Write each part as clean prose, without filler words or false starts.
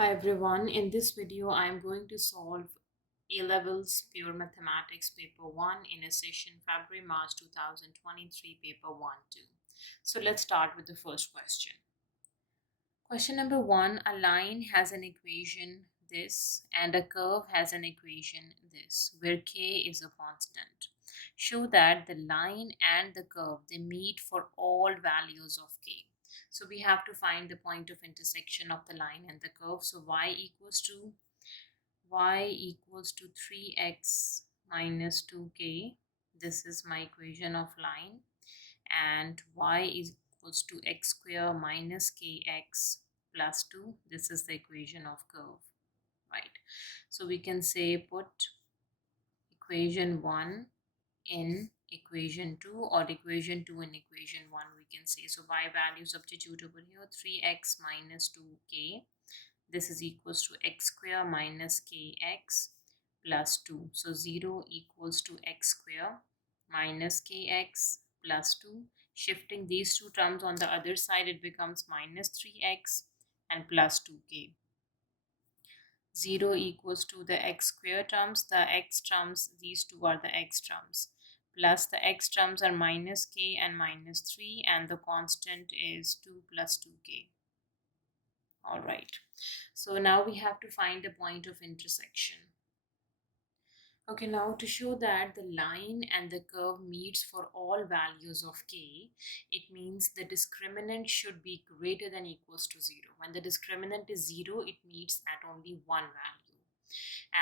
Hi everyone, in this video I am going to solve A-Levels Pure Mathematics Paper 1 in a session February-March 2023 Paper 1-2. So let's start with the first question. Question number 1, a line has an equation this and a curve has an equation this where k is a constant. Show that the line and the curve they meet for all values of k. So we have to find the point of intersection of the line and the curve. So y equals to 3x minus 2k. This is my equation of line, and y is equals to x square minus kx plus 2. This is the equation of curve, right? So we can say put equation 1 in equation 2 or equation 2 in equation 1, we can say. So y value substitute over here, 3x minus 2k. This is equals to x square minus kx plus 2. So 0 equals to x square minus kx plus 2. Shifting these two terms on the other side, it becomes minus 3x and plus 2k. 0 equals to the x square terms, the x terms, these two are the x terms, plus the x terms are minus k and minus 3, and the constant is 2 plus 2k. All right, so now we have to find the point of intersection. Okay, now to show that the line and the curve meets for all values of k, it means the discriminant should be greater than equals to 0. When the discriminant is 0, it meets at only one value.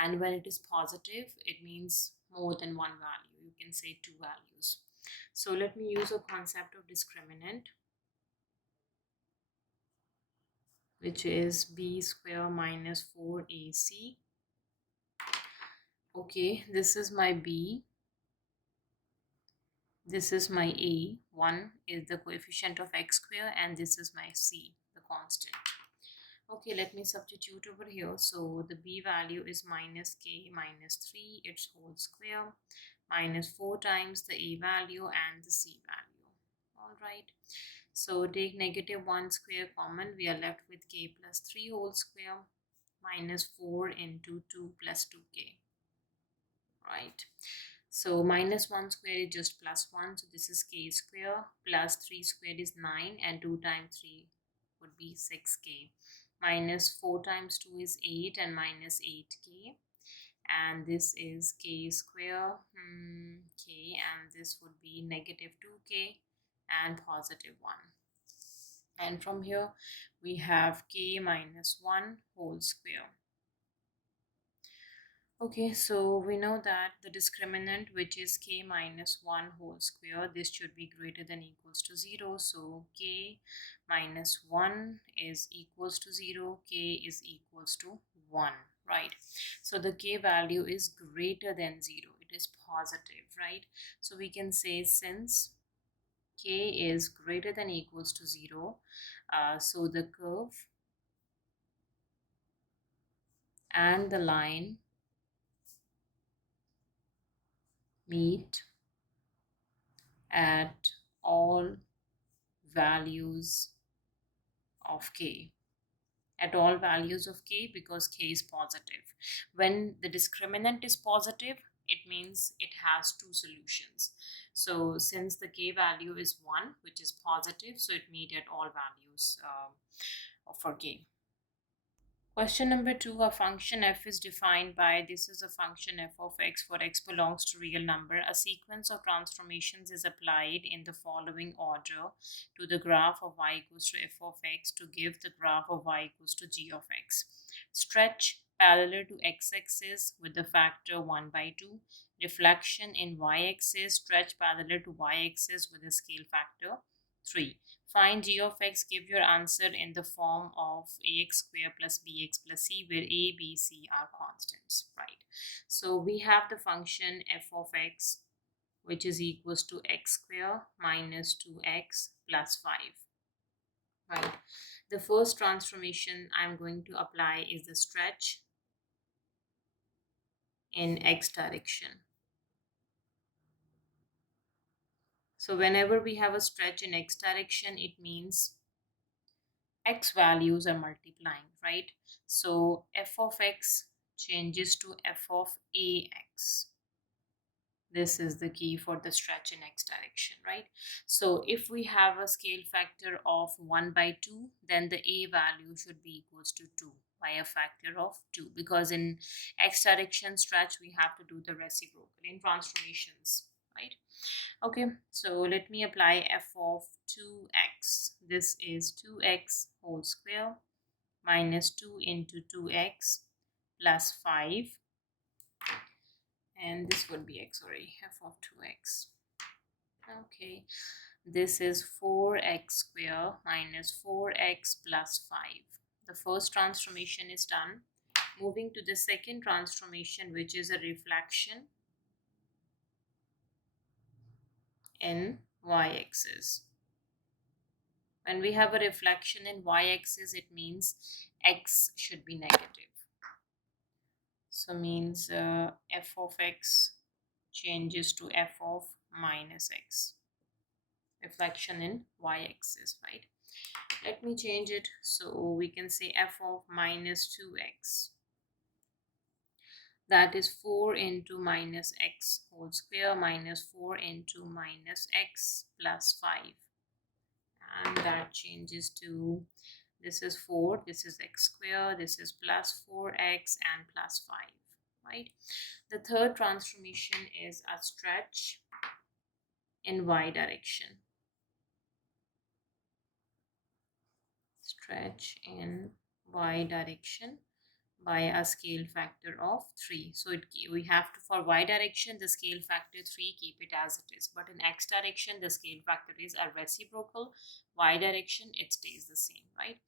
And when it is positive, it means more than one value. You can say two values. So let me use a concept of discriminant, which is b square minus 4ac. Okay, this is my b. This is my a. 1 is the coefficient of x square, and this is my c, the constant. Okay, let me substitute over here. So the b value is minus k minus 3, its whole square, minus 4 times the a value and the c value. All right. So take negative 1 square common. We are left with k plus 3 whole square minus 4 into 2 plus 2k. Right. So minus 1 square is just plus 1. So this is k square, plus 3 squared is 9, and 2 times 3 would be 6k. Minus 4 times 2 is 8, and minus 8k. And this is k square, k, and this would be negative 2k and positive 1. And from here we have k minus 1 whole square. Okay, so we know that the discriminant, which is k minus 1 whole square, this should be greater than equals to 0. So k minus 1 is equals to 0, k is equals to 1, right? So the k value is greater than 0. It is positive, right? So we can say since k is greater than equals to 0, so the curve and the line meet at all values of k, at all values of k, because k is positive. When the discriminant is positive, it means it has two solutions. So since the k value is 1, which is positive, so it meets at all values for k. Question number 2, a function f is defined by, this is a function f of x for x belongs to real number. A sequence of transformations is applied in the following order to the graph of y equals to f of x to give the graph of y equals to g of x. Stretch parallel to x-axis with the factor 1 by 2. Reflection in y-axis, stretch parallel to y-axis with a scale factor 3. Find g of x, give your answer in the form of ax square plus bx plus c, where a, b, c are constants, right? So we have the function f of x, which is equals to x square minus 2x plus 5, right? The first transformation I'm going to apply is the stretch in x direction. So whenever we have a stretch in x direction, it means x values are multiplying, right? So f of x changes to f of ax. This is the key for the stretch in x direction, right? So if we have a scale factor of 1 by 2, then the a value should be equals to 2 by a factor of 2, because in x direction stretch we have to do the reciprocal in transformations, right? Okay, so let me apply f of 2x. This is 2x whole square minus 2 into 2x plus 5, and this would be x, sorry, f of 2x. Okay, this is 4x square minus 4x plus 5. The first transformation is done. Moving to the second transformation, which is a reflection in y-axis. When we have a reflection in y-axis, it means x should be negative. So means f of x changes to f of minus x. Reflection in y-axis, right? Let me change it so we can say f of minus 2x. That is 4 into minus x whole square minus 4 into minus x plus 5. And that changes to, this is 4, this is x square, this is plus 4x and plus 5, right? The third transformation is a stretch in y direction. Stretch in y direction by a scale factor of 3. So we have to, for y direction, the scale factor 3, keep it as it is. But in x direction, the scale factor is a reciprocal. Y direction, it stays the same, right?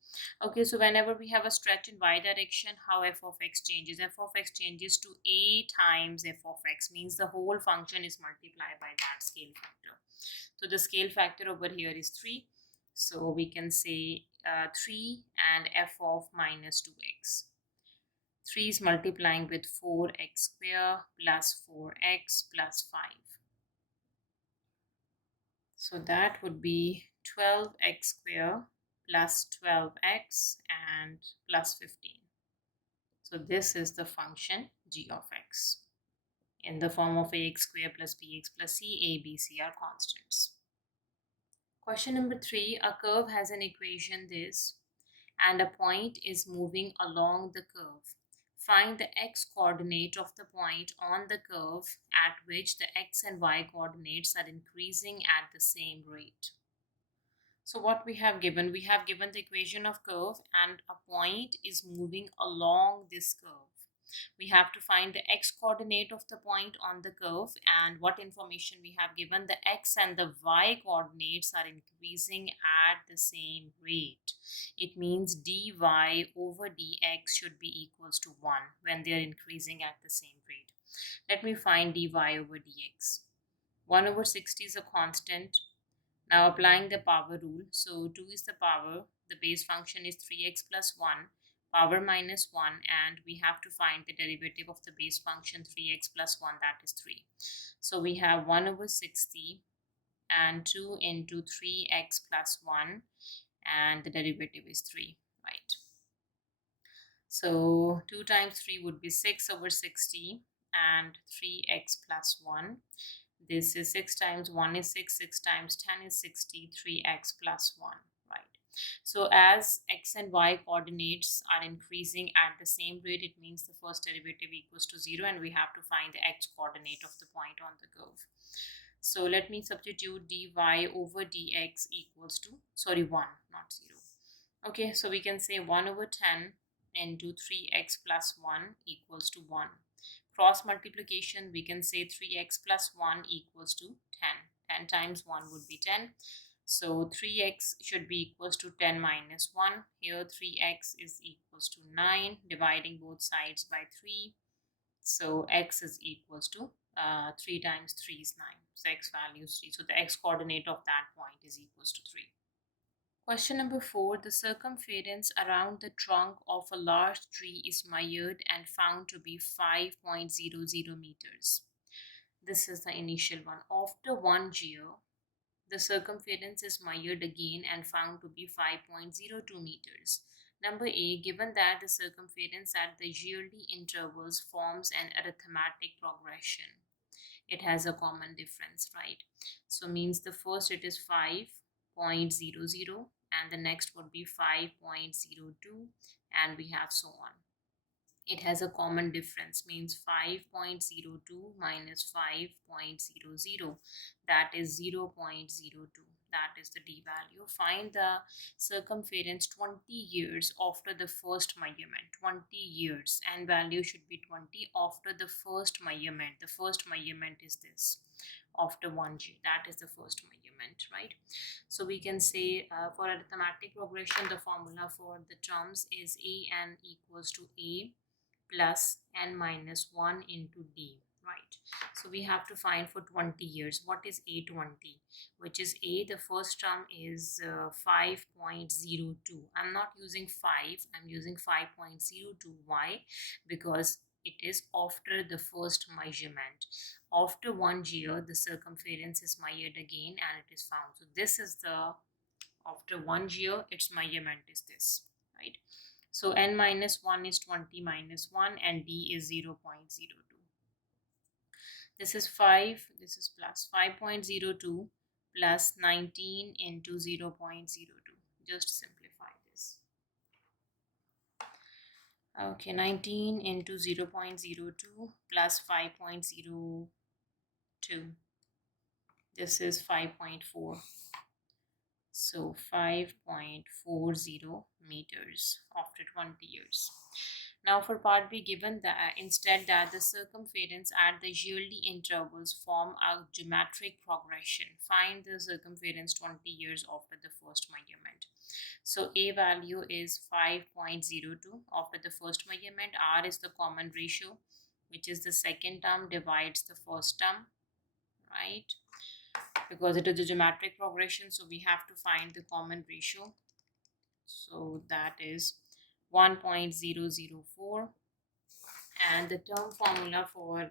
Okay, so whenever we have a stretch in y direction, how f of x changes? F of x changes to a times f of x, means the whole function is multiplied by that scale factor. So the scale factor over here is 3. So we can say 3 and f of minus 2x. 3 is multiplying with 4x square plus 4x plus 5. So that would be 12x square plus 12x and plus 15. So this is the function g of x in the form of ax square plus bx plus c. A, b, c are constants. Question number 3. A curve has an equation this, and a point is moving along the curve. Find the x coordinate of the point on the curve at which the x and y coordinates are increasing at the same rate. So what we have given the equation of curve, and a point is moving along this curve. We have to find the x coordinate of the point on the curve, and what information we have given, the x and the y coordinates are increasing at the same rate. It means dy over dx should be equals to 1 when they are increasing at the same rate. Let me find dy over dx. 1 over 60 is a constant. Now applying the power rule, so 2 is the power, the base function is 3x plus 1, power minus 1, and we have to find the derivative of the base function 3x plus 1, that is 3. So we have 1 over 60 and 2 into 3x plus 1, and the derivative is 3, right? So 2 times 3 would be 6 over 60 and 3x plus 1. This is 6 times 1 is 6, 6 times 10 is 60, 3x plus 1, right? So as x and y coordinates are increasing at the same rate, it means the first derivative equals to 0, and we have to find the x coordinate of the point on the curve. So let me substitute dy over dx equals to, 1, not 0. Okay, so we can say 1 over 10 into 3x plus 1 equals to 1. Cross multiplication, we can say 3x plus 1 equals to 10. 10 times 1 would be 10. So 3x should be equals to 10 minus 1. Here 3x is equals to 9. Dividing both sides by 3. So x is equals to 3 times 3 is 9. So x value is 3. So the x coordinate of that point is equals to 3. Question number 4. The circumference around the trunk of a large tree is measured and found to be 5.00 meters. This is the initial one. After 1 year, The circumference is measured again and found to be 5.02 meters. Number A, given that the circumference at the yearly intervals forms an arithmetic progression. It has a common difference, right? So means the first it is 5.00 and the next would be 5.02 and we have so on. It has a common difference, means 5.02 minus 5.00, that is 0.02. That is the d value. Find the circumference 20 years after the first measurement. 20 years, and value should be 20 after the first measurement. The first measurement is this, after 1 year. That is the first measurement, right? So we can say for arithmetic progression, the formula for the terms is an equals to a plus n minus 1 into d, right? So we have to find for 20 years what is a20, which is a, the first term is 5.02. I'm not using 5, I'm using 5.02. Why? Because it is after the first measurement. After 1 year the circumference is measured again and it is found. So this is the, after 1 year its measurement is this, right? So n minus 1 is 20 minus 1 and d is 0.02. This is 5, this is plus 5.02 plus 19 into 0.02. Just simplify this. Okay, 19 into 0.02 plus 5.02. This is 5.4. So 5.40 meters after 20 years. Now for part B, given that instead that the circumference at the yearly intervals form a geometric progression. Find the circumference 20 years after the first measurement. So A value is 5.02 after the first measurement. R is the common ratio, which is the second term divides the first term, right? Because it is a geometric progression, so we have to find the common ratio. So that is 1.004, and the term formula for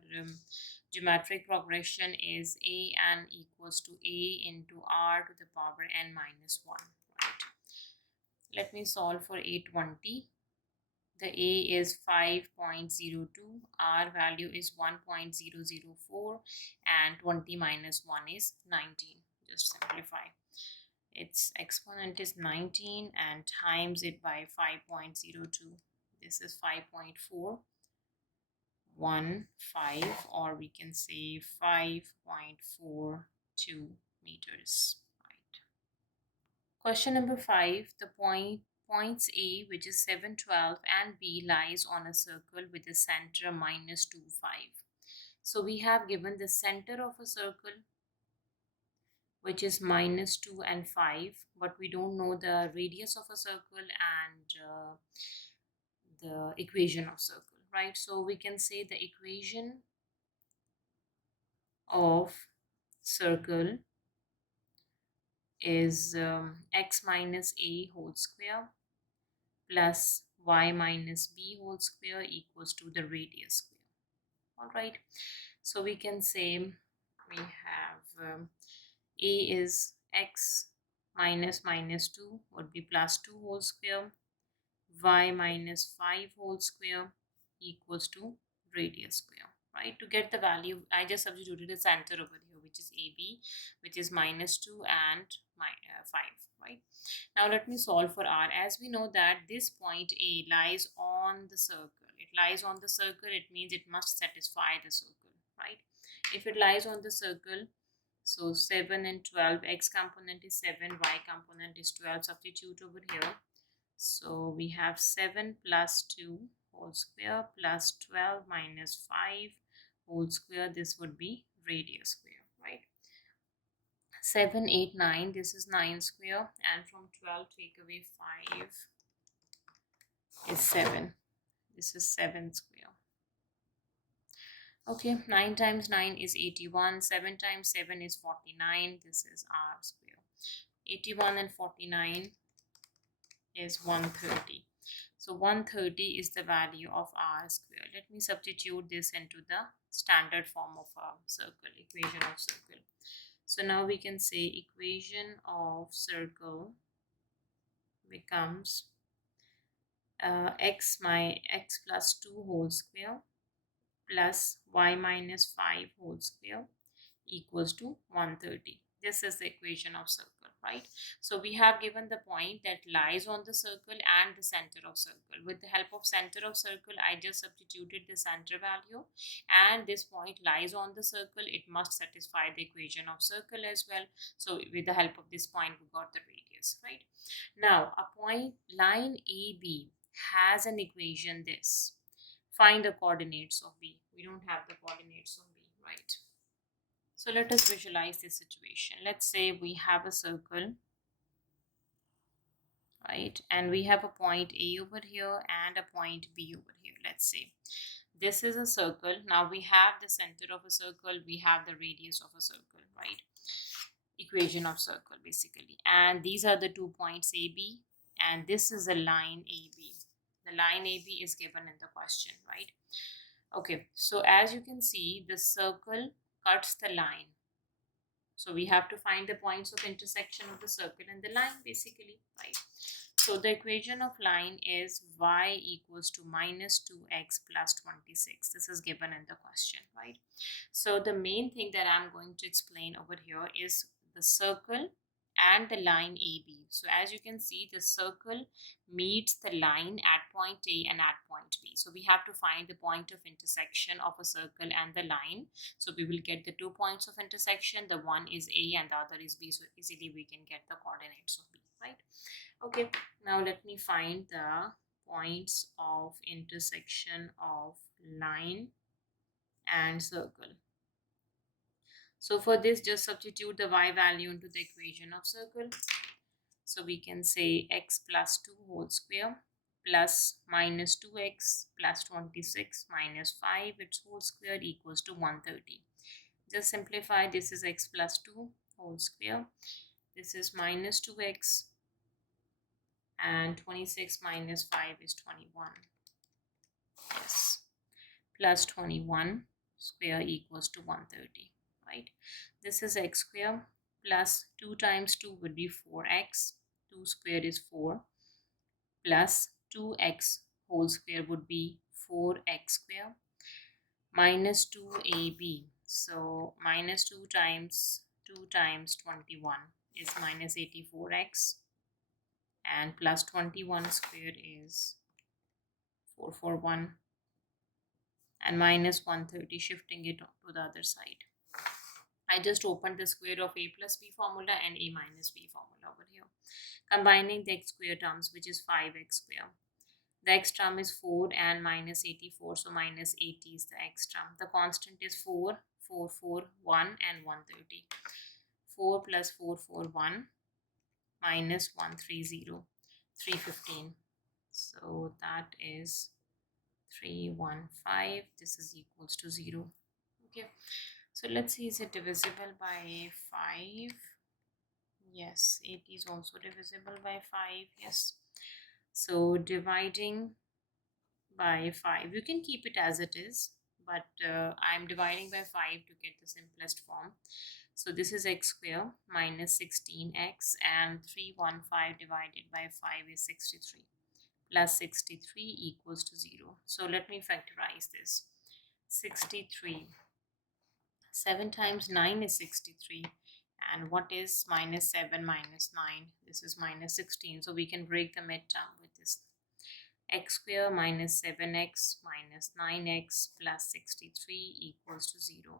geometric progression is an equals to a into r to the power n minus 1, right? Let me solve for a20. The a is 5.02, r value is 1.004, and 20 minus 1 is 19. Just simplify. Its exponent is 19 and times it by 5.02. This is 5.415, or we can say 5.42 meters. Right. Question number 5. The points A, which is 7, 12, and B lies on a circle with a center minus 2, 5. So we have given the center of a circle, which is minus 2 and 5, but we don't know the radius of a circle and the equation of circle, right? So we can say the equation of circle is x minus a whole square plus y minus b whole square equals to the radius square. All right, so we can say we have a is x minus 2 would be plus 2 whole square, y minus 5 whole square equals to radius square, right? To get the value, I just substituted a center over here, which is AB, which is minus 2 and 5, right? Now let me solve for R. As we know that this point A lies on the circle. It lies on the circle, it means it must satisfy the circle, right? If it lies on the circle, so 7 and 12, x component is 7, y component is 12, substitute over here. So we have 7 plus 2 whole square plus 12 minus 5 whole square. This would be radius square, right? 7, 8, 9. This is 9 square, and from 12 take away 5 is 7. This is 7 square. Okay, 9 times 9 is 81. 7 times 7 is 49. This is r square. 81 and 49 is 130. So 130 is the value of r square. Let me substitute this into the standard form of a circle, equation of circle. So now we can say equation of circle becomes x plus 2 whole square plus y minus 5 whole square equals to 130. This is the equation of circle, right? So we have given the point that lies on the circle and the center of circle. With the help of center of circle, I just substituted the center value, and this point lies on the circle. It must satisfy the equation of circle as well. So with the help of this point, we got the radius, right? Now a point line AB has an equation this. Find the coordinates of B. We don't have the coordinates of B, right? So let us visualize this situation. Let's say we have a circle, right? And we have a point A over here and a point B over here. Let's say this is a circle. Now we have the center of a circle. We have the radius of a circle, right? Equation of circle basically. And these are the 2 points AB, and this is a line AB. The line AB is given in the question, right? Okay, so as you can see, the circle cuts the line. So we have to find the points of intersection of the circle and the line basically, right? So the equation of line is y equals to minus 2x plus 26. This is given in the question, right? So the main thing that I'm going to explain over here is the circle and the line AB. So as you can see, the circle meets the line at point A and at point B. So we have to find the point of intersection of a circle and the line. So we will get the 2 points of intersection. The one is A and the other is B. So easily we can get the coordinates of B, right? Okay, now let me find the points of intersection of line and circle. So for this, just substitute the y value into the equation of circle. So we can say x plus 2 whole square plus minus 2x plus 26 minus 5 its whole square equals to 130. Just simplify. This is x plus 2 whole square. This is minus 2x, and 26 minus 5 is 21. Yes, plus 21 square equals to 130, right? This is x square plus 2 times 2 would be 4x. 2 square is 4 plus 2x whole square would be 4x square minus 2ab. So minus 2 times 21 is minus 84x, and plus 21 square is 441, and minus 130, shifting it to the other side. I just opened the square of a plus b formula and a minus b formula over here, combining the x square terms, which is 5x square. The x term is 4 and minus 84, so minus 80 is the x term. The constant is 4, 4, 4, 1 and 130. 4 plus 4, 4, 1 minus 130, 315. So that is 315. This is equals to 0. Okay, so let's see, is it divisible by 5? Yes, 80 is also divisible by 5. Yes, so dividing by 5, you can keep it as it is, but I'm dividing by 5 to get the simplest form. So this is x square minus 16x, and 315 divided by 5 is 63, plus 63 equals to 0. So let me factorize this. 63, 7 times 9 is 63, and what is minus 7 minus 9? This is minus 16, so we can break the midterm with this. X square minus 7x minus 9x plus 63 equals to 0.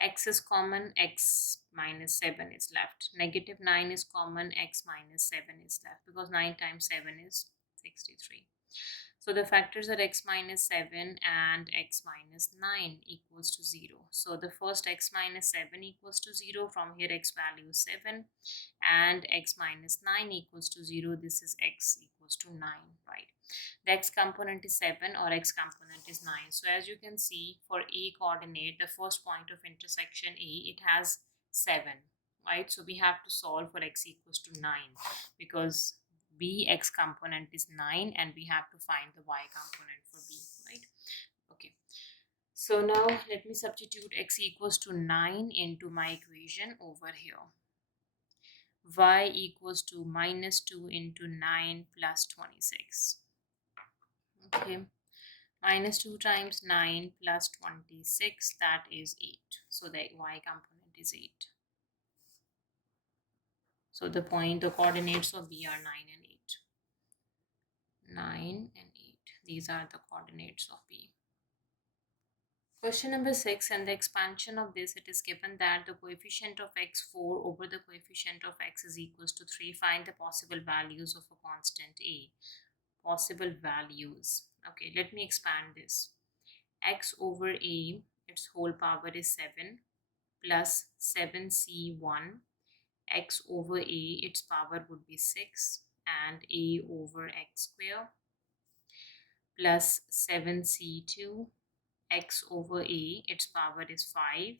X is common, x minus 7 is left. Negative 9 is common, x minus 7 is left, because 9 times 7 is 63. So the factors are x minus 7 and x minus 9 equals to 0. So the first x minus 7 equals to 0. From here x value is 7 and x minus 9 equals to 0. This is x equals to 9, right? The x component is 7 or x component is 9. So as you can see, for a coordinate, the first point of intersection A, it has 7, right? So we have to solve for x equals to 9, because b x component is 9 and we have to find the y component for b, right? Okay, So now let me substitute x equals to 9 into my equation over here. Y equals to minus 2 into 9 plus 26. Okay, minus 2 times 9 plus 26, that is 8. So the y component is 8. So the coordinates of B are 9 and 8. 9 and 8. These are the coordinates of B. Question number 6, and the expansion of this, it is given that the coefficient of x4 over the coefficient of x is equals to 3. Find the possible values of a constant A. Possible values. Okay, let me expand this. X over A, its whole power is 7 plus 7c1. X over A, its power would be 6, and A over x square plus 7c2. X over A, its power is 5,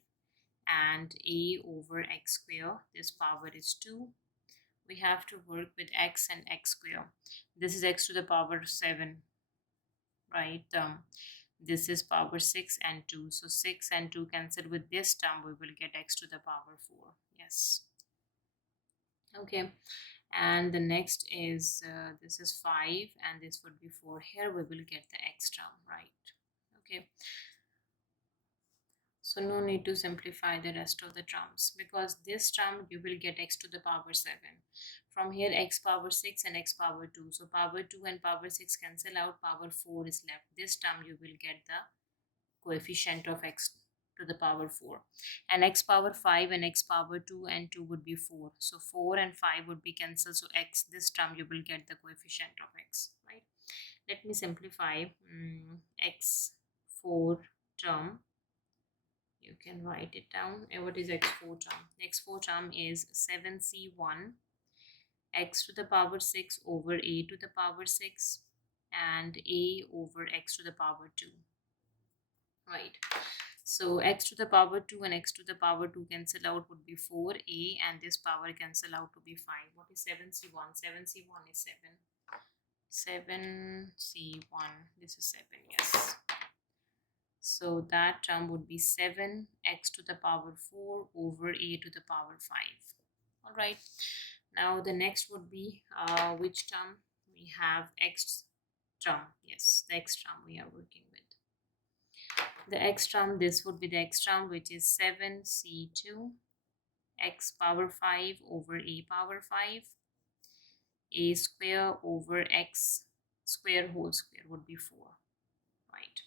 and A over x square, this power is 2. We have to work with x and x square. This is x to the power 7, right? This is power 6 and 2. So 6 and 2 cancel with this term. We will get x to the power 4. Yes. Okay. And the next is, this is 5 and this would be 4. Here we will get the x term, right? Okay. So no need to simplify the rest of the terms, because this term you will get x to the power 7. From here x power 6 and x power 2. So power 2 and power 6 cancel out, power 4 is left. This term you will get the coefficient of x to the power 4. And x power 5 and x power 2 and 2 would be 4. So 4 and 5 would be cancelled. So x, this term you will get the coefficient of x, right? Let me simplify. X4 term. You can write it down. What is x4 term? X4 term is 7c1 x to the power 6 over a to the power 6 and a over x to the power 2. Right. So x to the power 2 and x to the power 2 cancel out would be 4a, and this power cancel out to be 5. What is 7c1? 7c1 is 7. 7c1. This is 7. Yes. So that term would be 7x to the power 4 over a to the power 5. All right. Now the next would be which term? We have x term. Yes, the x term we are working with. The x term, this would be the x term, which is 7c2 x power 5 over a power 5. A square over x square whole square would be 4. Right.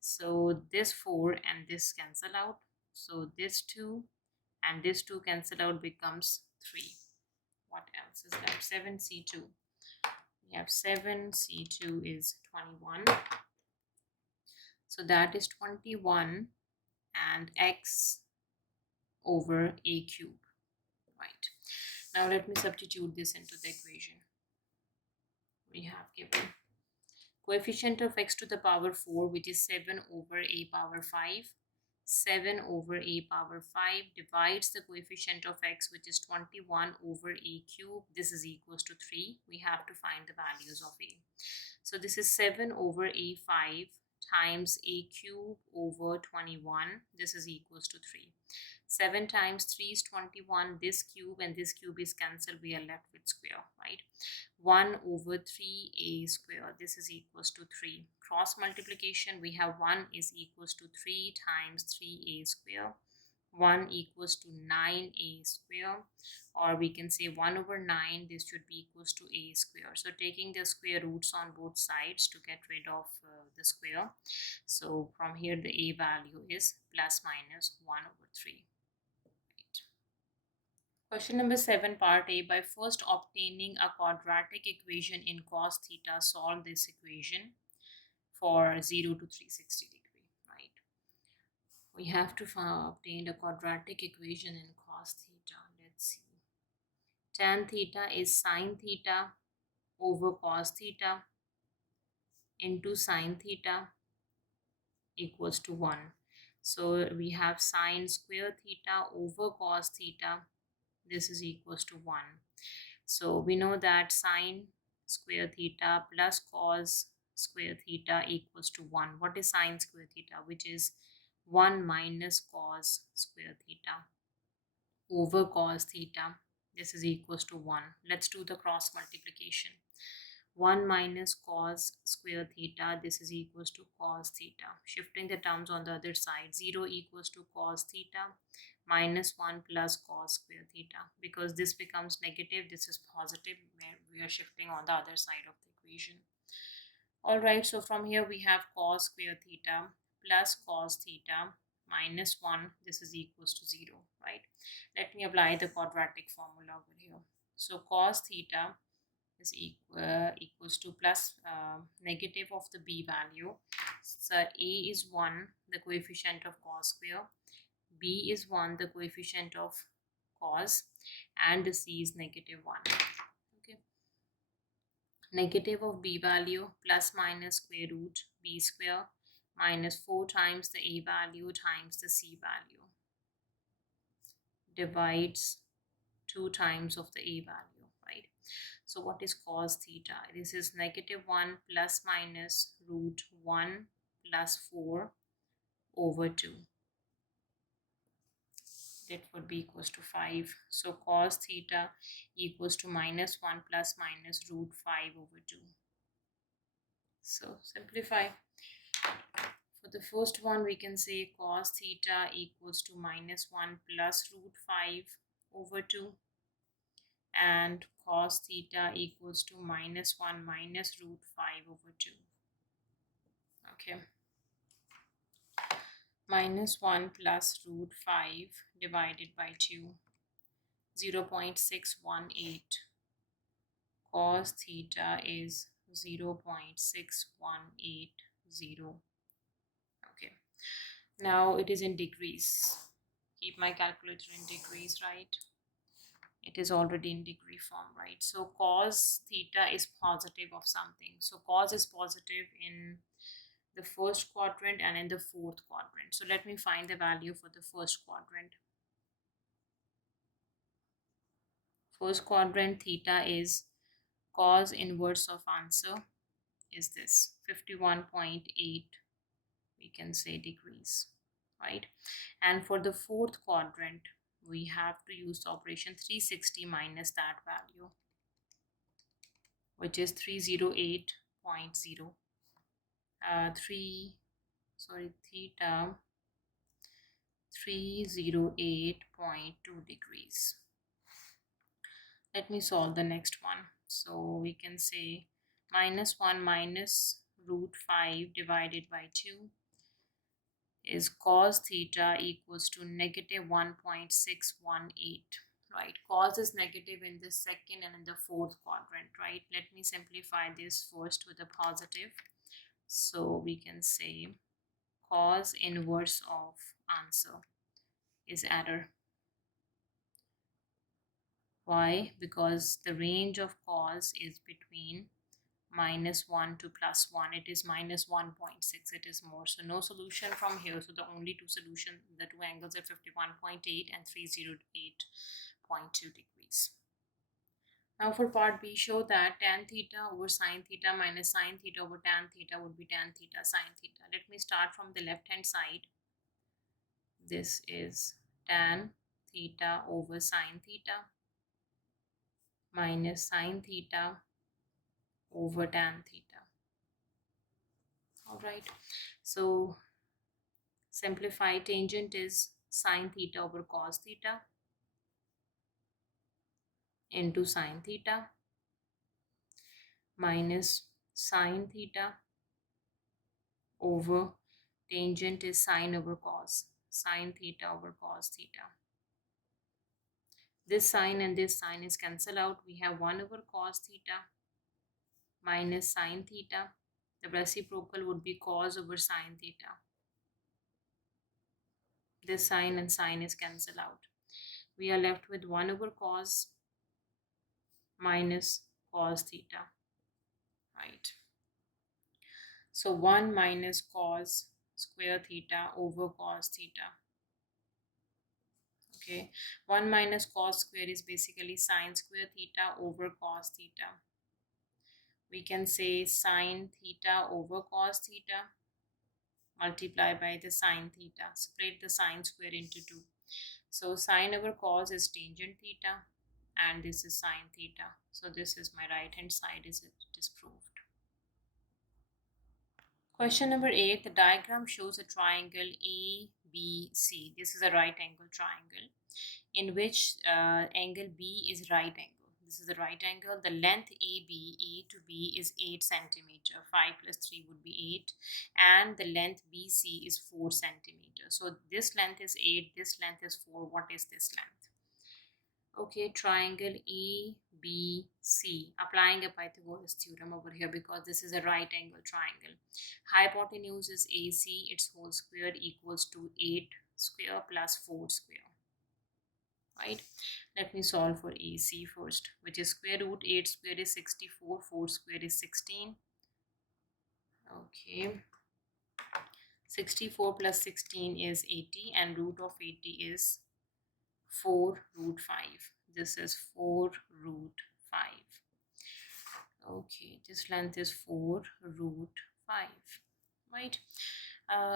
So this 4 and this cancel out. So this 2 and this 2 cancel out, becomes 3. What else is left? 7c2. We have 7c2 is 21. So that is 21 and x over a cube. Right. Now let me substitute this into the equation. We have given coefficient of x to the power 4, which is 7 over a power 5. 7 over a power 5 divides the coefficient of x, which is 21 over a cube. This is equals to 3. We have to find the values of a. So this is 7 over a 5 times a cube over 21. This is equals to 3. 7 times 3 is 21. This cube and this cube is cancelled. We are left with square, right? 1 over 3a square. This is equals to 3. Cross multiplication, we have 1 is equals to 3 times 3a square. 1 equals to 9a square, or we can say 1 over 9. This should be equals to a square. So taking the square roots on both sides to get rid of the square. So from here the a value is plus minus 1 over 3. Question number 7, part A. By first obtaining a quadratic equation in cos theta, solve this equation for 0 to 360 degree, right? We have to obtain a quadratic equation in cos theta. Let's see. Tan theta is sine theta over cos theta into sine theta equals to 1. So we have sine square theta over cos theta. This is equals to 1. So we know that sine square theta plus cos square theta equals to 1. What is sine square theta? Which is 1 minus cos square theta over cos theta. This is equals to 1. Let's do the cross multiplication. 1 minus cos square theta, this is equals to cos theta. Shifting the terms on the other side, 0 equals to cos theta minus 1 plus cos square theta. Because this becomes negative, this is positive. We are shifting on the other side of the equation. Alright, so from here we have cos square theta plus cos theta minus 1. This is equals to 0, right? Let me apply the quadratic formula over here. So cos theta is equals to plus negative of the b value. So a is 1, the coefficient of cos square. B is 1, the coefficient of cos. And c is negative 1. Okay. Negative of b value plus minus square root b square minus 4 times the a value times the c value divides 2 times of the a value, right? So what is cos theta? This is negative 1 plus minus root 1 plus 4 over 2. That would be equals to 5. So cos theta equals to minus 1 plus minus root 5 over 2. So simplify. For the first one, we can say cos theta equals to minus 1 plus root 5 over 2. And cos theta equals to minus 1 minus root 5 over 2. Okay. Minus 1 plus root 5 divided by 2. 0.618. Cos theta is 0.6180. Okay. Now it is in degrees. Keep my calculator in degrees, right? It is already in degree form, right? So cos theta is positive of something. So cos is positive in the first quadrant and in the fourth quadrant. So let me find the value for the first quadrant. First quadrant theta is cos inverse of answer is this 51.8, we can say degrees, right? And for the fourth quadrant, we have to use the operation 360 minus that value, which is 308.0. Theta 308.2 degrees. Let me solve the next one. So we can say minus 1 minus root 5 divided by 2 is cos theta equals to negative 1.618. Right, cos is negative in the second and in the fourth quadrant, right? Let me simplify this first with a positive. So we can say cos inverse of answer is error. Why? Because the range of cos is between minus 1 to plus 1. It is minus 1.6. It is more. So no solution from here. So the only two solutions, the two angles are 51.8 and 308.2 degrees. Now for part B, show that tan theta over sine theta minus sine theta over tan theta would be tan theta sine theta. Let me start from the left hand side. This is tan theta over sine theta minus sine theta over tan theta. Alright, so simplify. Tangent is sine theta over cos theta into sine theta minus sine theta over tangent is sine over cos, sine theta over cos theta. This sine and this sine is cancelled out. We have 1 over cos theta minus sine theta. The reciprocal would be cos over sine theta. This sine and sine is cancelled out. We are left with 1 over cos minus cos theta, right? So 1 minus cos square theta over cos theta. Okay, 1 minus cos square is basically sine square theta over cos theta. We can say sine theta over cos theta, multiply by the sine theta. Separate the sine square into 2. So sine over cos is tangent theta, and this is sine theta. So this is my right hand side, is it disproved. Question number 8. The diagram shows a triangle ABC. This is a right angle triangle in which angle B is right angle. This is the right angle. The length AB, A to B, is 8 centimeter. 5 plus 3 would be 8. And the length BC is 4 centimeter. So this length is 8. This length is 4. What is this length? Okay, triangle ABC. Applying a Pythagoras theorem over here because this is a right angle triangle. Hypotenuse is AC. Its whole square equals to 8 square plus 4 square. Right, let me solve for AC first, which is square root 8 square is 64, 4 square is 16. Okay, 64 plus 16 is 80, and root of 80 is 4 root 5. This is 4 root 5. Okay, this length is 4 root 5. Right.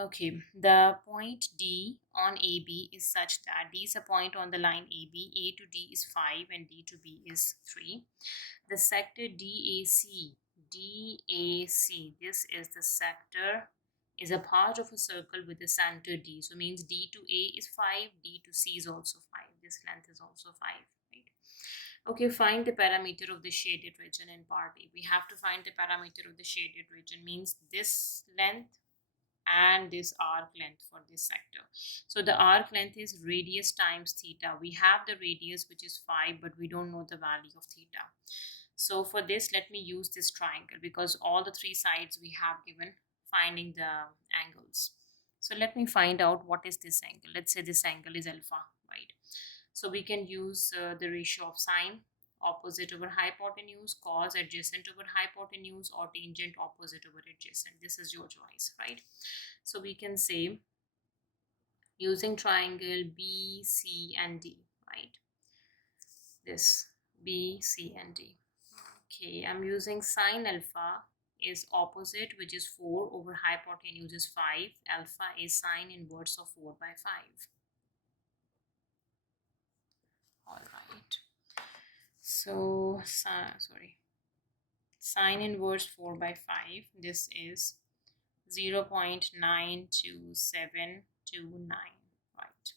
Okay, the point D on AB is such that D is a point on the line AB. A to D is 5 and D to B is 3. The sector DAC, this is the sector, is a part of a circle with the center D. So means D to A is 5, D to C is also 5. This length is also 5. Right? Okay, find the parameter of the shaded region in part A. We have to find the parameter of the shaded region, means this length and this arc length for this sector. So the arc length is radius times theta. We have the radius, which is 5, but we don't know the value of theta. So for this, let me use this triangle because all the 3 sides we have given, finding the angles. So let me find out what is this angle. Let's say this angle is alpha, right? So we can use the ratio of sine, opposite over hypotenuse, cos adjacent over hypotenuse, or tangent opposite over adjacent. This is your choice, right? So we can say using triangle B, C, and D, right? This B, C, and D. Okay, I'm using sine alpha is opposite, which is 4 over hypotenuse is 5. Alpha is sine inverse of 4 by 5. All right. So, sine inverse 4 by 5. This is 0.92729. Right.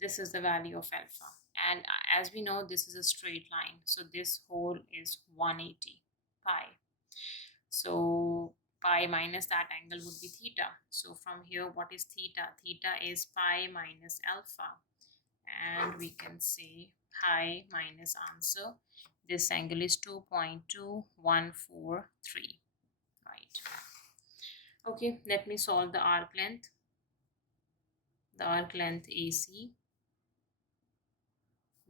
This is the value of alpha. And as we know, this is a straight line. So this whole is 180 pi. So pi minus that angle would be theta. So from here, what is theta? Theta is pi minus alpha. And we can say pi minus answer. This angle is 2.2143. Right. Okay, let me solve the arc length. The arc length AC.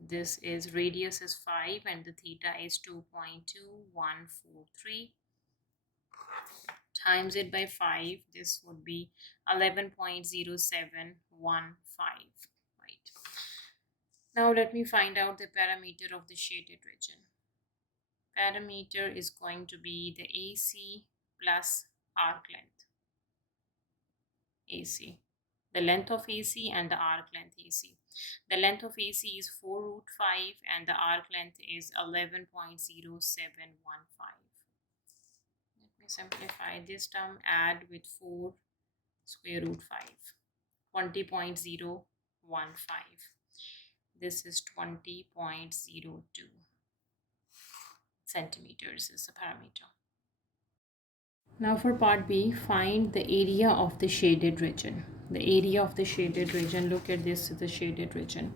This is radius is 5 and the theta is 2.2143. Times it by 5. This would be 11.0715. Right. Now let me find out the parameter of the shaded region. Parameter is going to be the AC plus arc length. AC. The length of AC and the arc length AC. The length of AC is 4 root 5 and the arc length is 11.0715. Let me simplify this term. Add with 4 square root 5. 20.015. This is 20.02 centimeters is the parameter. Now for part B, find the area of the shaded region. The area of the shaded region, look at this, the shaded region.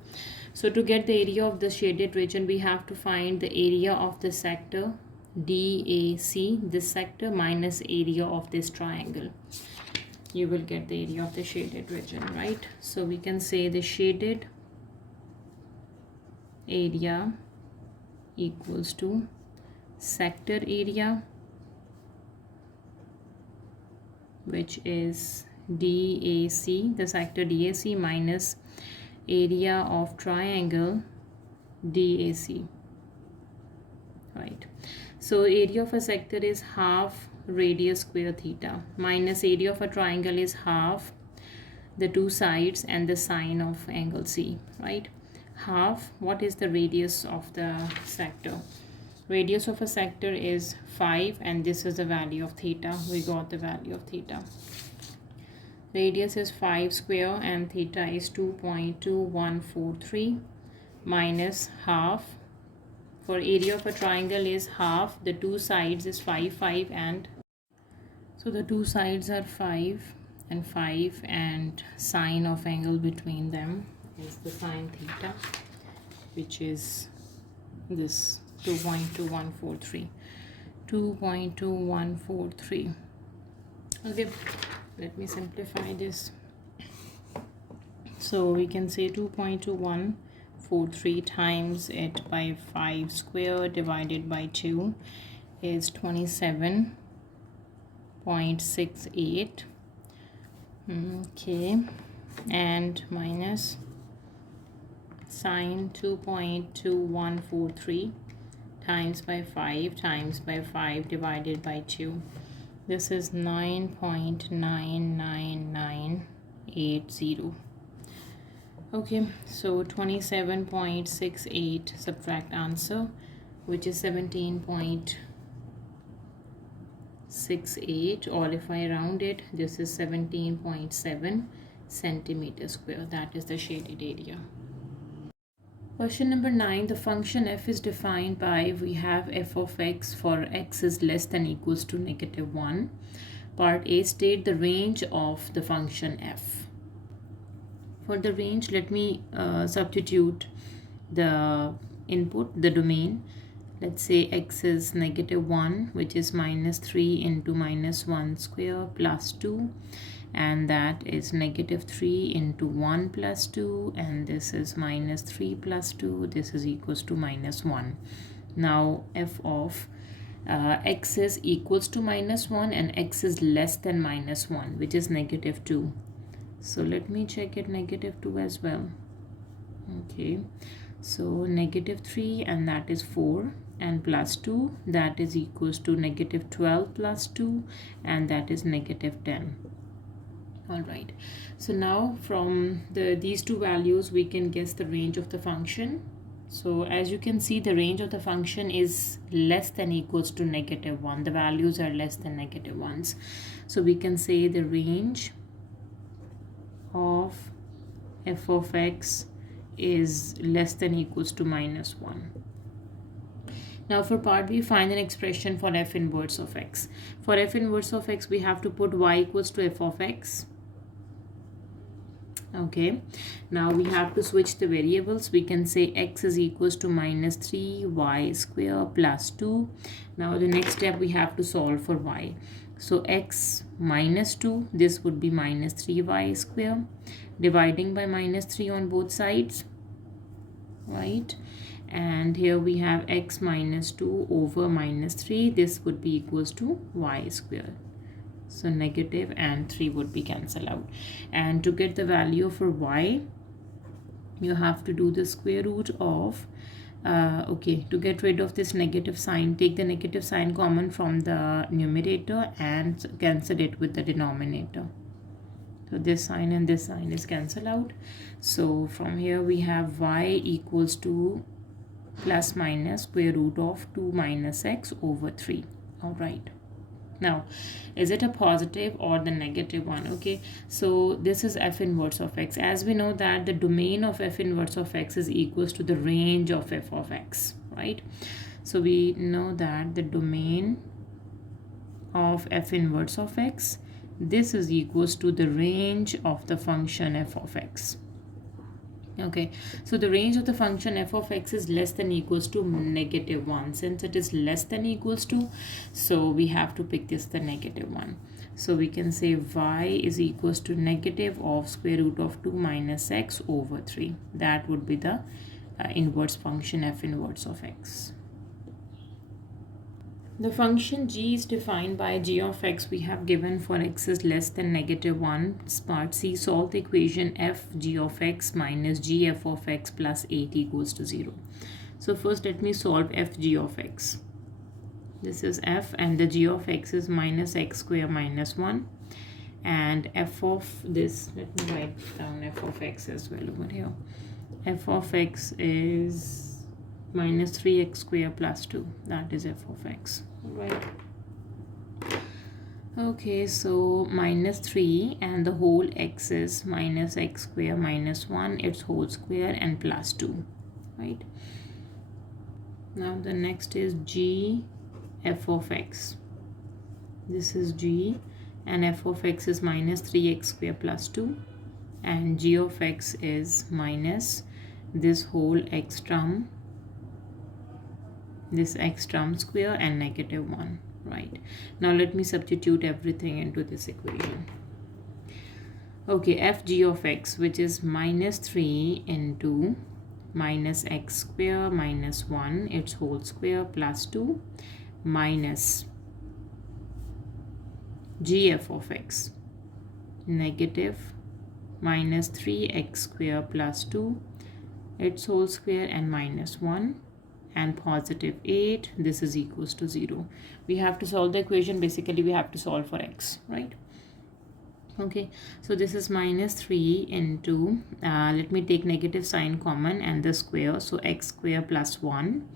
So to get the area of the shaded region, we have to find the area of the sector DAC, this sector, minus area of this triangle. You will get the area of the shaded region, right? So we can say the shaded area equals to sector area, which is DAC, the sector DAC, minus area of triangle DAC. Right. So area of a sector is half radius square theta minus area of a triangle is half the two sides and the sine of angle C, right? Half, what is the radius of the sector? Radius of a sector is 5 and this is the value of theta. We got the value of theta. Radius is 5 square and theta is 2.2143 minus half. For area of a triangle is half, the two sides is 5 and so the two sides are 5 and sine of angle between them is the sine theta, which is this 2.2143. Okay, let me simplify this. So we can say 2.2143 times it by 5 square divided by 2 is 27.68. Okay, and minus sine 2.2143 times by 5 divided by 2. This is 9.99980. Okay, so 27.68 subtract answer, which is 17.68, or if I round it, this is 17.7 centimeter square. That is the shaded area. Question number 9, the function f is defined by, we have f of x for x is less than equals to -1. Part A, state the range of the function f. For the range, let me substitute the input, the domain. Let's say x is -1, which is -3 into -1 square plus 2. And that is -3 into 1 plus 2, and this is -3 plus 2, this is equals to -1. Now f of x is equals to -1 and x is less than -1, which is -2. So let me check it -2 as well. Okay, so -3 and that is 4, and plus 2, that is equals to -12 plus 2, and that is -10. All right, so now from these two values we can guess the range of the function. So as you can see, the range of the function is less than equals to -1. The values are less than -1s. So we can say the range of f of x is less than equals to -1. Now for part B, find an expression for f inverse of x. For f inverse of x, we have to put y equals to f of x. Okay, now we have to switch the variables. We can say x is equals to -3y square plus 2. Now the next step, we have to solve for y. So x minus 2, this would be -3y square, dividing by -3 on both sides, right? And here we have x minus 2 over -3. This would be equals to y square. So negative and 3 would be cancelled out. And to get the value for y, you have to do the square root of, okay, to get rid of this negative sign, take the negative sign common from the numerator and cancel it with the denominator. So this sign and this sign is cancelled out. So from here we have y equals to plus minus square root of 2 minus x over 3. All right. Now, is it a positive or the negative one? Okay, so this is f inverse of x. As we know that the domain of f inverse of x is equals to the range of f of x, right? So we know that the domain of f inverse of x, this is equals to the range of the function f of x. Okay, so the range of the function f of x is less than equals to -1. Since it is less than equals to, so we have to pick this the -1. So we can say y is equals to negative of square root of 2 minus x over 3. That would be the inverse function f inverse of x. The function g is defined by g of x we have given for x is less than -1. Part C, solve the equation f g of x minus g f of x plus 8 equals to 0. So first let me solve f g of x. This is f, and the g of x is minus x square minus 1. And f of this, let me write down f of x as well over here. F of x is minus 3x square plus 2. That is f of x. Right. Okay, so minus 3 and the whole x is minus x square minus 1, its whole square, and plus 2. Right. Now the next is g f of x. This is g, and f of x is minus 3x square plus 2, and g of x is minus this whole x term, this x term square, and negative 1. Right. Now let me substitute everything into this equation. Okay, f g of x, which is minus 3 into minus x square minus 1, its whole square, plus 2, minus gf of x, negative minus 3x square plus 2, its whole square, and minus 1, and positive 8. This is equals to 0. We have to solve the equation. Basically, we have to solve for x, right? Okay, so this is minus 3 into, let me take negative sign common and the square, so x square plus 1.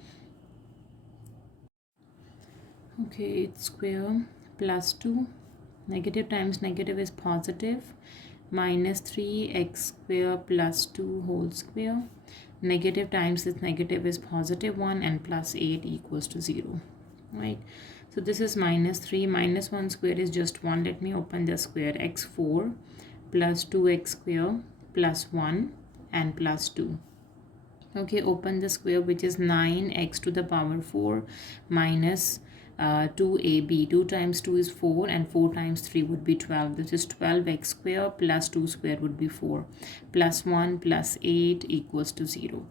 Okay, it's square plus 2. Negative times negative is positive. Minus 3x square plus 2 whole square. Negative times this negative is positive 1, and plus 8 equals to 0. Right. So this is minus 3. Minus 1 square is just 1. Let me open the square. x4 plus 2x square plus 1 and plus 2. Okay, open the square, which is 9x to the power 4 minus 2ab. 2 times 2 is 4, and 4 times 3 would be 12. This is 12x square plus 2 square would be 4. Plus 1 plus 8 equals to 0.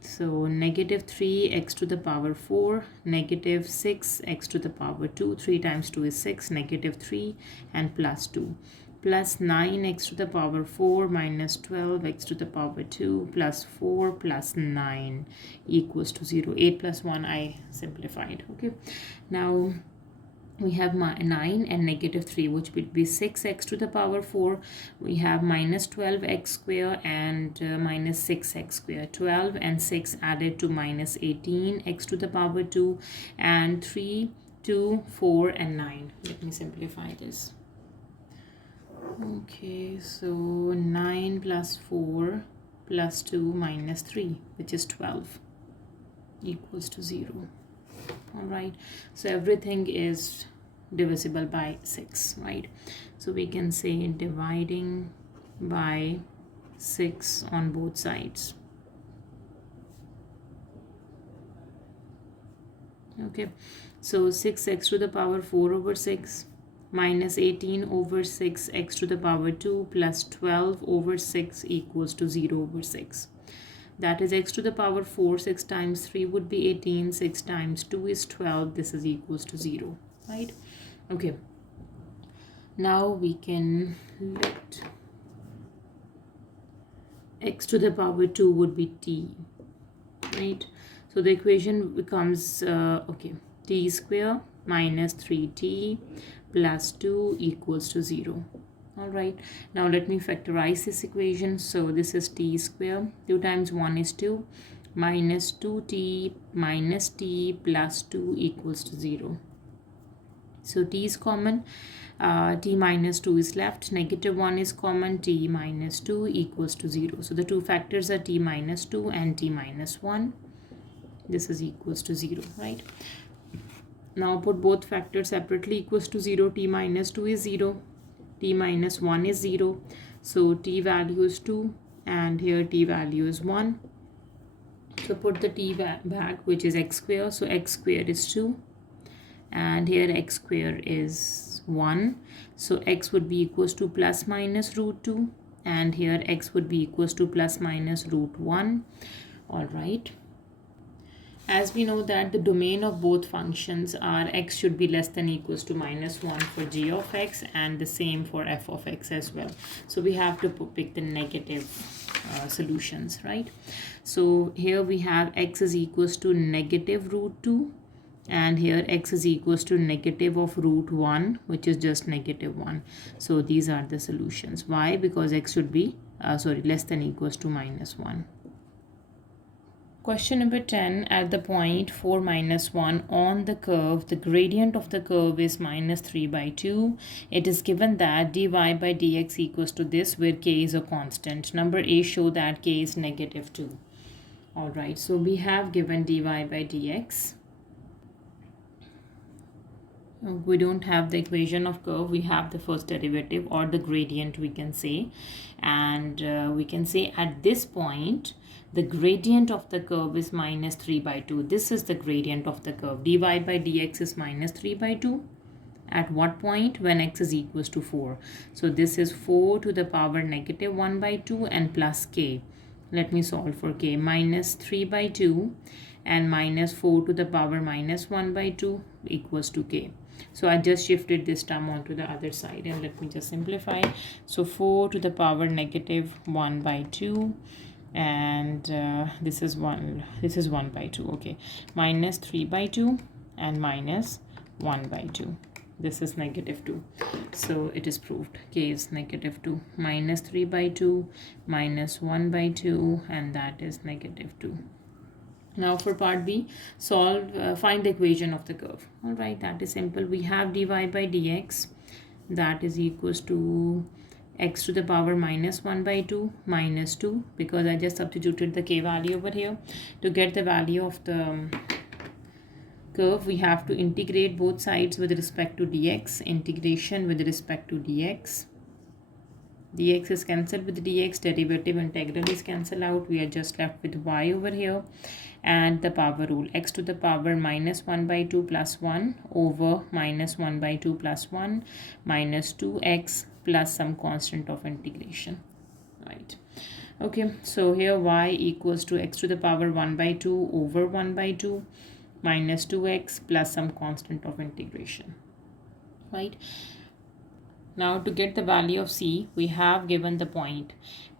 So negative 3x to the power 4, negative 6x to the power 2. 3 times 2 is 6, negative 3, and plus 2. Plus 9x to the power 4 minus 12x to the power 2 plus 4 plus 9 equals to 0. 8 plus 1 I simplified. Okay. Now we have 9 and negative 3, which would be 6x to the power 4. We have minus 12x square and minus 6x square. 12 and 6 added to minus 18x to the power 2, and 3, 2, 4, and 9. Let me simplify this. Okay, so 9 plus 4 plus 2 minus 3, which is 12, equals to 0. Alright, so everything is divisible by 6, right? So we can say dividing by 6 on both sides. Okay, so 6x to the power 4 over 6 minus 18 over 6x to the power 2 plus 12 over 6 equals to 0 over 6. That is x to the power 4. 6 times 3 would be 18. 6 times 2 is 12. This is equals to 0, right? Okay. Now we can let x to the power 2 would be t, right? So the equation becomes, okay, t square minus 3t plus 2 equals to 0. Alright, now let me factorize this equation. So this is t square. 2 times 1 is 2 minus 2t minus t plus 2 equals to 0. So t is common. T minus 2 is left. Negative 1 is common. T minus 2 equals to 0. So the two factors are t minus 2 and t minus 1. This is equals to 0, right? Now put both factors separately. Equals to 0. T minus 2 is 0. T minus 1 is 0. So t value is 2 and here t value is 1. So put the t back, which is x square. So x square is 2 and here x square is 1. So x would be equals to plus minus root 2 and here x would be equals to plus minus root 1. All right. As we know that the domain of both functions are x should be less than equals to minus 1 for g of x and the same for f of x as well. So we have to pick the negative solutions, right? So here we have x is equals to negative root 2 and here x is equals to negative of root 1, which is just negative 1. So these are the solutions. Why? Because x should be less than equals to minus 1. Question number 10, at the point 4 minus 1 on the curve, the gradient of the curve is minus 3 by 2. It is given that dy by dx equals to this, where k is a constant. Number A show that k is negative 2. Alright, so we have given dy by dx. We don't have the equation of curve, we have the first derivative or the gradient, we can say. And we can say at this point, the gradient of the curve is minus 3 by 2. This is the gradient of the curve. Dy by dx is minus 3 by 2. At what point? When x is equals to 4. So this is 4 to the power negative 1 by 2 and plus k. Let me solve for k. Minus 3 by 2 and minus 4 to the power minus 1 by 2 equals to k. So I just shifted this term onto the other side, and let me just simplify. So 4 to the power negative 1 by 2, and this is 1 by 2. Okay, minus 3 by 2 and minus 1 by 2. This is negative 2. So it is proved k is negative 2. Minus 3 by 2 minus 1 by 2, and that is negative 2. Now for part B, find the equation of the curve. All right, that is simple. We have dy by dx, that is equals to x to the power minus 1 by 2 minus 2, because I just substituted the k value over here. To get the value of the curve, we have to integrate both sides with respect to dx. Integration with respect to dx. Dx is cancelled with dx, derivative integral is cancelled out. We are just left with y over here, and the power rule, x to the power minus 1 by 2 plus 1 over minus 1 by 2 plus 1 minus 2x plus some constant of integration, right? Okay, so here y equals to x to the power 1 by 2 over 1 by 2 minus 2x plus some constant of integration, right? Now to get the value of c, we have given the point.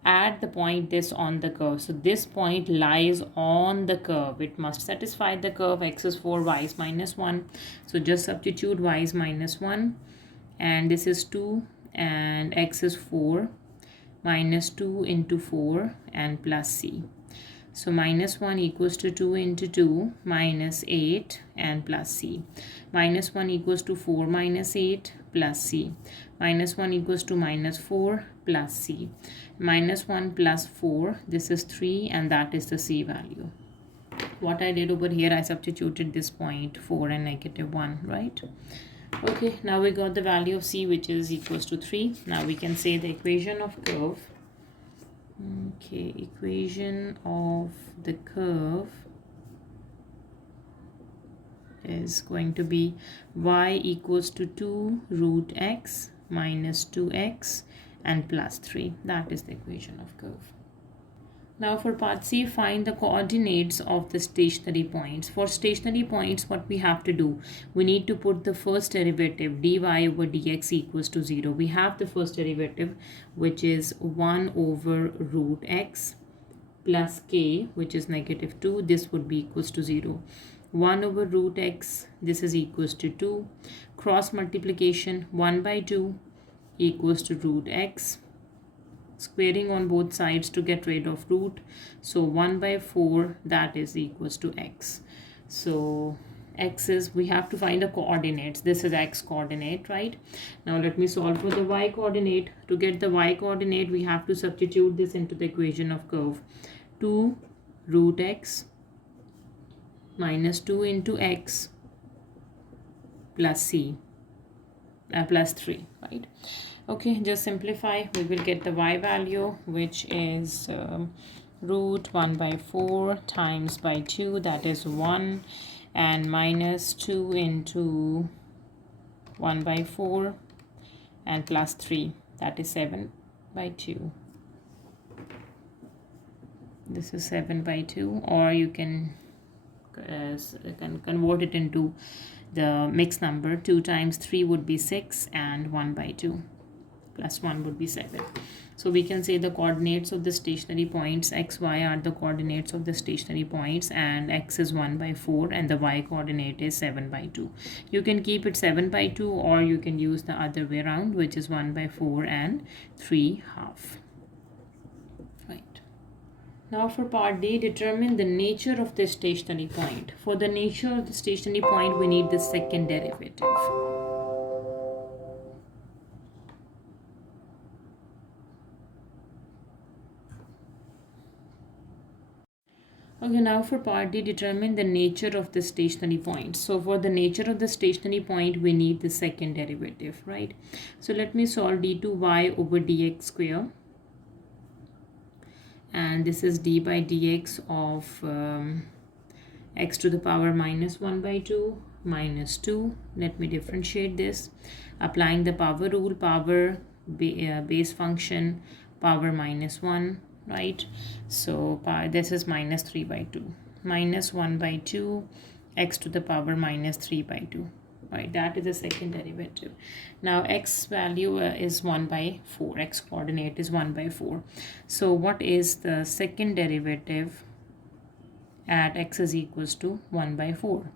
Add the point this on the curve. So this point lies on the curve. It must satisfy the curve. X is 4, y is minus 1. So just substitute y is minus 1. And this is 2. And x is 4. Minus 2 into 4 and plus c. So minus 1 equals to 2 into 2 minus 8 and plus c. Minus 1 equals to 4 minus 8 plus c. Minus 1 equals to minus 4 plus c. Minus 1 plus 4, this is 3, and that is the c value. What I did over here, I substituted this point 4 and negative 1, right? Okay, now we got the value of c, which is equals to 3. Now we can say the equation of curve. Okay, equation of the curve is going to be y equals to 2 root x minus 2x and plus 3. That is the equation of curve. Now for part C, find the coordinates of the stationary points. For stationary points, what we have to do, we need to put the first derivative dy over dx equals to 0. We have the first derivative, which is 1 over root x plus k, which is negative 2. This would be equals to 0. 1 over root x, this is equals to 2. Cross multiplication, 1 by 2 equals to root x. Squaring on both sides to get rid of root. So 1 by 4, that is equals to x. So x is, we have to find the coordinates. This is x coordinate, right? Now let me solve for the y coordinate. To get the y coordinate, we have to substitute this into the equation of curve. 2 root x minus 2 into x plus c plus 3, right? Okay, just simplify. We will get the y value, which is root 1 by 4 times by 2, that is 1, and minus 2 into 1 by 4 and plus 3, that is 7 by 2. This is 7 by 2, or you can convert it into the mixed number. 2 times 3 would be 6 and 1 by 2. plus 1 would be 7. So we can say the coordinates of the stationary points x, y are the coordinates of the stationary points, and x is 1 by 4 and the y coordinate is 7 by 2. You can keep it 7 by 2 or you can use the other way around, which is 1 by 4 and 3 half. Right. Now for part D, determine the nature of the stationary point. For the nature of the stationary point, we need the second derivative. Okay, now for part D, determine the nature of the stationary point. So for the nature of the stationary point, we need the second derivative, right? So let me solve d2y over dx square. And this is d by dx of x to the power minus 1 by 2 minus 2. Let me differentiate this. Applying the power rule, power base function, power minus 1. Right, so this is minus 3 by 2 minus 1 by 2 x to the power minus 3 by 2. Right, that is the second derivative. Now x value is 1 by 4, x coordinate is 1 by 4. So what is the second derivative at x is equals to 1 by 4?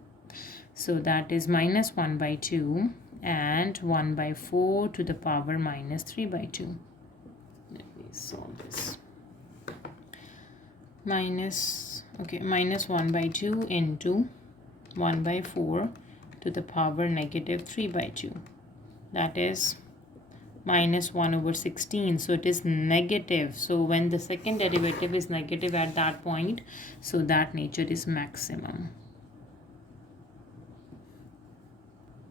So that is minus 1 by 2 and 1 by 4 to the power minus 3 by 2. Let me solve this. Minus 1 by 2 into 1 by 4 to the power negative 3 by 2. That is minus 1 over 16. So it is negative. So when the second derivative is negative at that point, so that nature is maximum.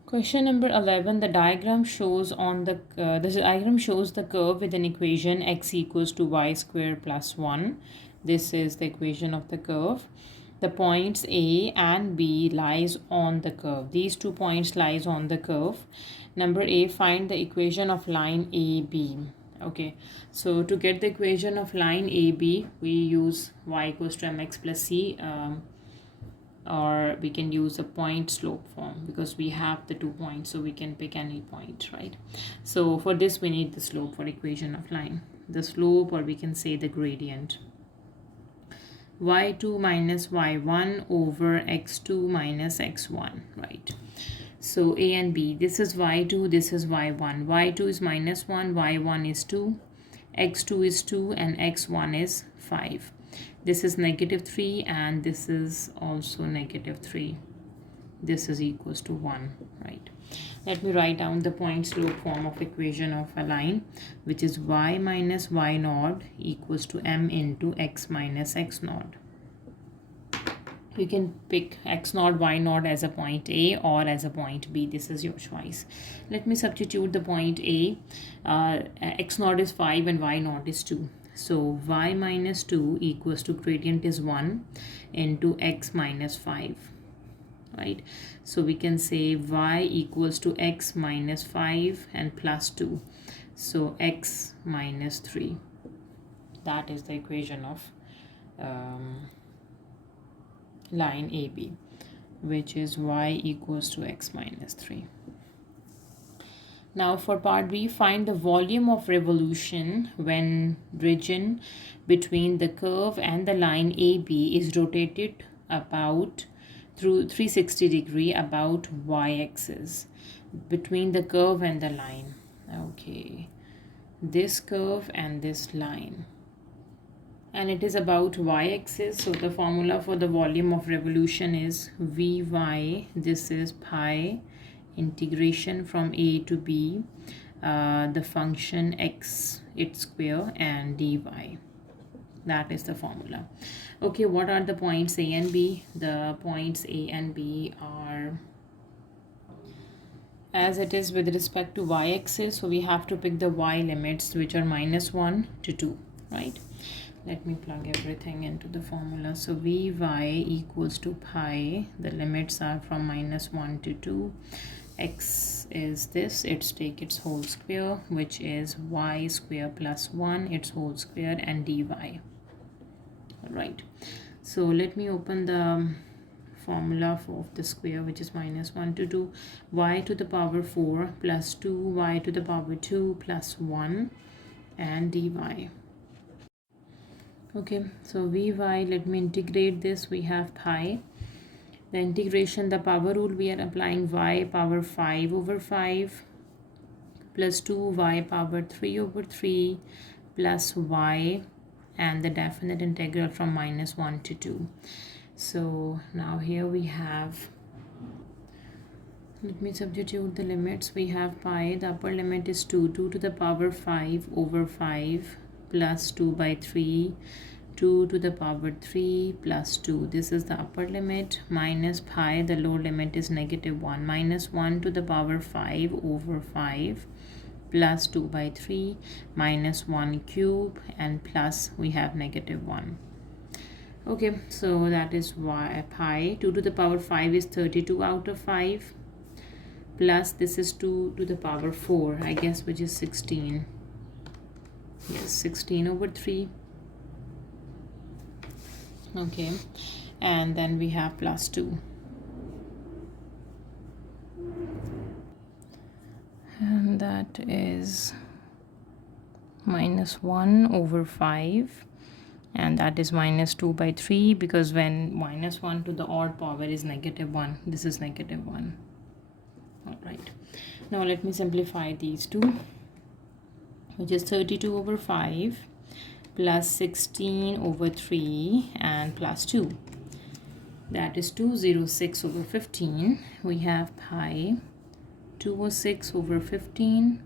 Question number 11. The diagram shows the curve with an equation x equals to y square plus 1. This is the equation of the curve. The points A and B lies on the curve. These 2 points lies on the curve. Number A, find the equation of line AB. Okay, so to get the equation of line AB, we use y equals to mx plus c, or we can use a point slope form because we have the 2 points, so we can pick any point, right? So for this, we need the slope for equation of line. The slope, or we can say the gradient. y2 minus y1 over x2 minus x1, right? So A and B, this is y2, this is y1. y2 is minus 1, y1 is 2, x2 is 2, and x1 is 5. This is negative 3, and this is also negative 3. This is equals to 1, right? Let me write down the point slope form of equation of a line, which is y minus y naught equals to m into x minus x naught. You can pick x naught, y naught as a point A or as a point B. This is your choice. Let me substitute the point A. X naught is 5 and y naught is 2. So y minus 2 equals to gradient is 1 into x minus 5. Right, so we can say y equals to x minus 5 and plus 2, so x minus 3. That is the equation of line AB, which is y equals to x minus 3. Now for part B, find the volume of revolution when region between the curve and the line AB is rotated about through 360 degree about y-axis between the curve and the line. Okay, this curve and this line, and it is about y-axis. So the formula for the volume of revolution is Vy. This is pi integration from A to B, the function x its square and dy. That is the formula. Okay, what are the points A and B? The points A and B are as it is with respect to y-axis, so we have to pick the y limits, which are minus 1 to 2, right? Let me plug everything into the formula. So Vy equals to pi, the limits are from minus 1 to 2. X is this, it's take its whole square, which is y square plus 1, its whole square, and dy. Right, so let me open the formula of the square, which is minus 1 to 2 y to the power 4 plus 2 y to the power 2 plus 1 and dy. Okay, so vy, let me integrate this. We have pi. The integration, the power rule, we are applying y power 5 over 5 plus 2y power 3 over 3 plus y, and the definite integral from minus 1 to 2. So now here we have, let me substitute the limits. We have pi, the upper limit is 2 to the power 5 over 5 plus 2 by 3, 2 to the power 3 plus 2. This is the upper limit, minus pi, the lower limit is negative 1, minus 1 to the power 5 over 5 plus 2 by 3 minus 1 cube, and plus we have negative 1. Okay, so that is y pi. 2 to the power 5 is 32 out of 5 plus this is 2 to the power 4, I guess, which is 16. Yes, 16 over 3. Okay, and then we have plus 2. And that is minus 1 over 5, and that is minus 2 by 3, because when minus 1 to the odd power is negative 1, this is negative 1. All right, now let me simplify these two, which is 32 over 5 plus 16 over 3 and plus 2. That is 206 over 15. We have pi 206 over 15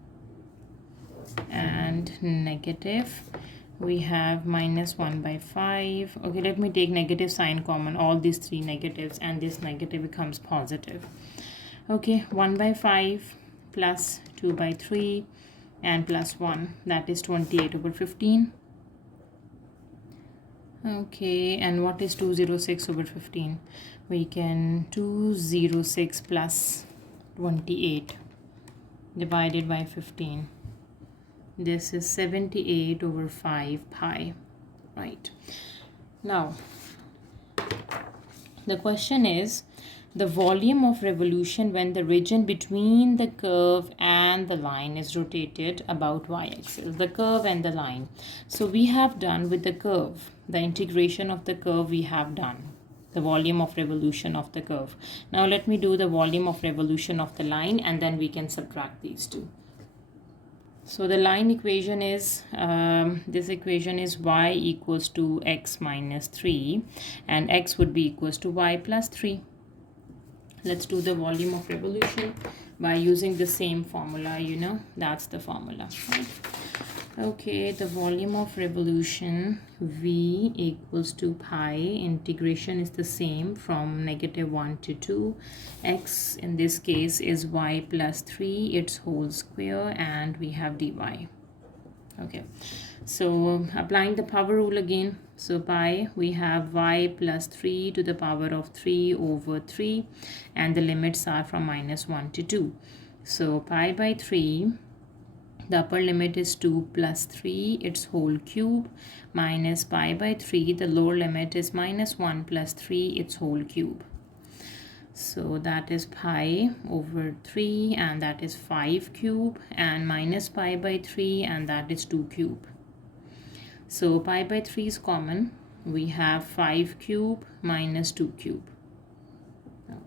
and negative. We have minus 1 by 5. Okay, let me take negative sign common, all these three negatives, and this negative becomes positive. Okay, 1 by 5 plus 2 by 3 and plus 1, that is 28 over 15. Okay, and what is 206 over 15? We can 206 plus 28 divided by 15. This is 78 over 5 pi, right? Now, the question is the volume of revolution when the region between the curve and the line is rotated about y-axis, the curve and the line. So we have done with the curve, the integration of the curve we have done, the volume of revolution of the curve. Now let me do the volume of revolution of the line, and then we can subtract these two. So the line equation is, this equation is y equals to x minus 3, and x would be equals to y plus 3. Let's do the volume of revolution by using the same formula, you know, that's the formula, right? Okay, the volume of revolution, v equals to pi, integration is the same from negative 1 to 2, x in this case is y plus 3, its whole square, and we have dy. Okay, so applying the power rule again, so pi, we have y plus 3 to the power of 3 over 3, and the limits are from minus 1 to 2. So pi by 3, the upper limit is 2 plus 3, its whole cube, minus pi by 3, the lower limit is minus 1 plus 3, its whole cube. So that is pi over 3, and that is 5 cube, and minus pi by 3, and that is 2 cube. So pi by 3 is common. We have 5 cube minus 2 cube.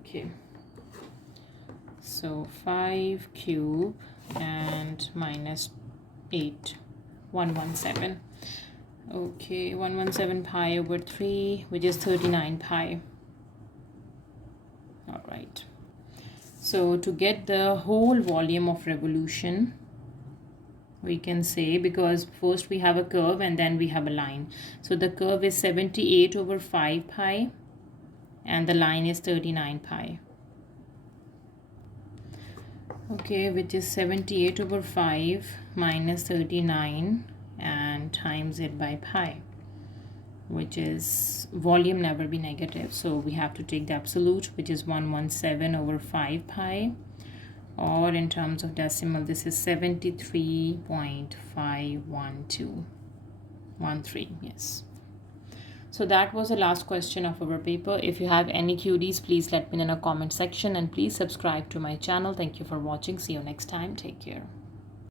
Okay. So 5 cube and minus 8, 117. Okay, 117 pi over 3, which is 39 pi. All right. So to get the whole volume of revolution, we can say, because first we have a curve and then we have a line. So the curve is 78 over 5 pi and the line is 39 pi. Okay, which is 78 over 5 minus 39 and times it by pi, which is volume never be negative. So we have to take the absolute, which is 117 over 5 pi, or in terms of decimal, this is 73.51213. Yes. So that was the last question of our paper. If you have any QDs, please let me know in a comment section, and please subscribe to my channel. Thank you for watching. See you next time. Take care.